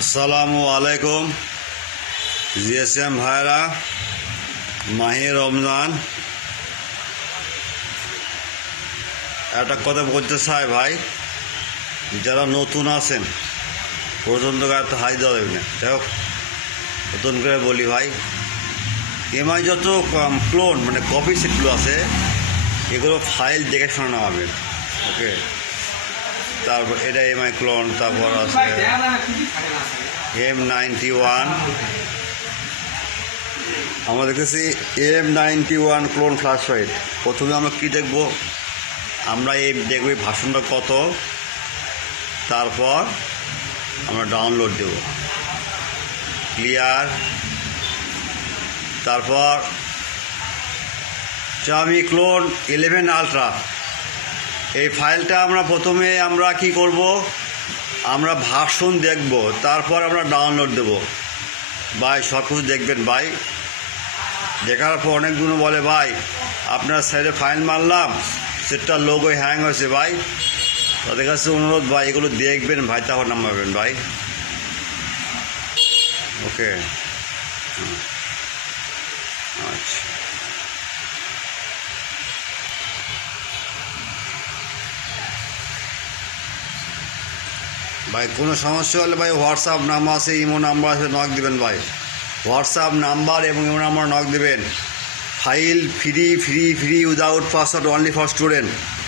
আসসালামু আলাইকুম জিএসএম ভাইরা, মাহে রমজান। একটা কথা বলতে চাই ভাই, যারা নতুন আছেন পর্যন্ত গায়ে হাই দেওয়া দেবে না। যাই হোক, নতুন করে বলি ভাই, এমআই যত ক্লোন মানে কপি সেটগুলো আছে এগুলো ফাইল দেখে শোনা নামাবেন। ওকে, তারপর এটা এমআই ক্লোন, তারপর আছে M91, আমরা দেখতেছি M91 ক্লোন ফ্ল্যাশ লাইট। প্রথমে আমরা কী দেখব, আমরা এই দেখব ভাষণটা কত, তারপর আমরা ডাউনলোড দেব ক্লিয়ার। তারপর চামি ক্লোন 11 আলট্রা, এই ফাইলটা আমরা প্রথমে আমরা কি করব, আমরা ভাষণ দেখব, তারপর আমরা ডাউনলোড দেব। ভাই সব কিছু দেখবেন ভাই, দেখার পর অনেকগুলো বলে ভাই আপনার সাইডে ফাইল মারলাম সেটটা লোগো হ্যাং হয়েছে। ভাই তাদের কাছে অনুরোধ ভাই, এগুলো দেখবেন ভাই, তারপর নামাবেন ভাই। ওকে, আচ্ছা ভাই, কোনো সমস্যা হলে ভাই হোয়াটসঅ্যাপ নাম্বার আছে, ইমো নাম্বার আছে, নক দেবেন ভাই। হোয়াটসঅ্যাপ নাম্বার এবং ইমো নাম্বার নক দেবেন। File free free free without password, only for student.